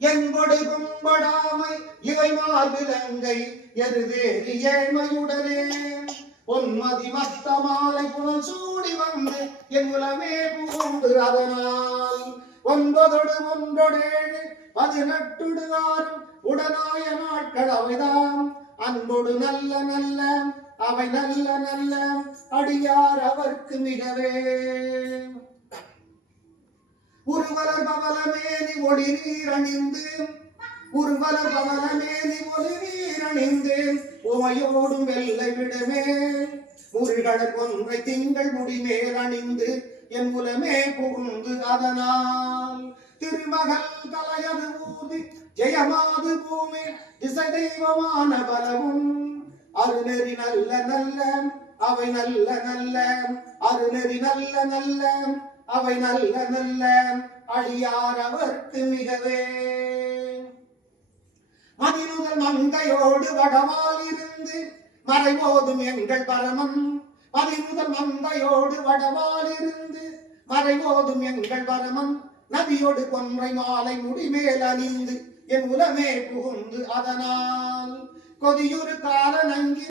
எங்கொடு கும்படாமை இவை மார்பிலங்கை எருதேறி ஏழ்மையுடனே பொன்மதி மத்த மாலை புனல் சூடி வந்து என் உலமே புகுந்து அதனால் 9 1 18 உடனாய நாட்கள் அவைதாம் அன்பொடு நல்ல நல்ல அவை நல்ல நல்ல அடியார் அவர்க்கு மிகவே உருவலர் பவளமேனி ஒளி நீர் அணிந்து உருவலர் பவளமேனி ஒளி நீர் அணிந்து உமையோடும் வெள்ளை விடுமே முருகடல் ஒன்றை திங்கள் முடிமேல் அணிந்து என் உலமே புகுந்து அதனால் திருமகள் கலையது ஊதி ஜெயமாது பூமி திசை தெய்வமான பலவும் அருநெறி நல்ல நல்ல அவை நல்ல நல்ல அருநெறி நல்ல நல்ல அவை நல்ல நல்ல அடியார் அவர்க்கு மிகவே மதிமுதல் மங்கையோடு வடவால் இருந்து மறைபோதும் எங்கள் பரமன் மதிமுதல் மங்கையோடு வடவால் இருந்து மறைபோதும் எங்கள் பரமன் நதியோடு கொன்றை மாலை முடிமேல் அணிந்து என் உலமே புகுந்து அதனால் கொதியுறு கால நங்கி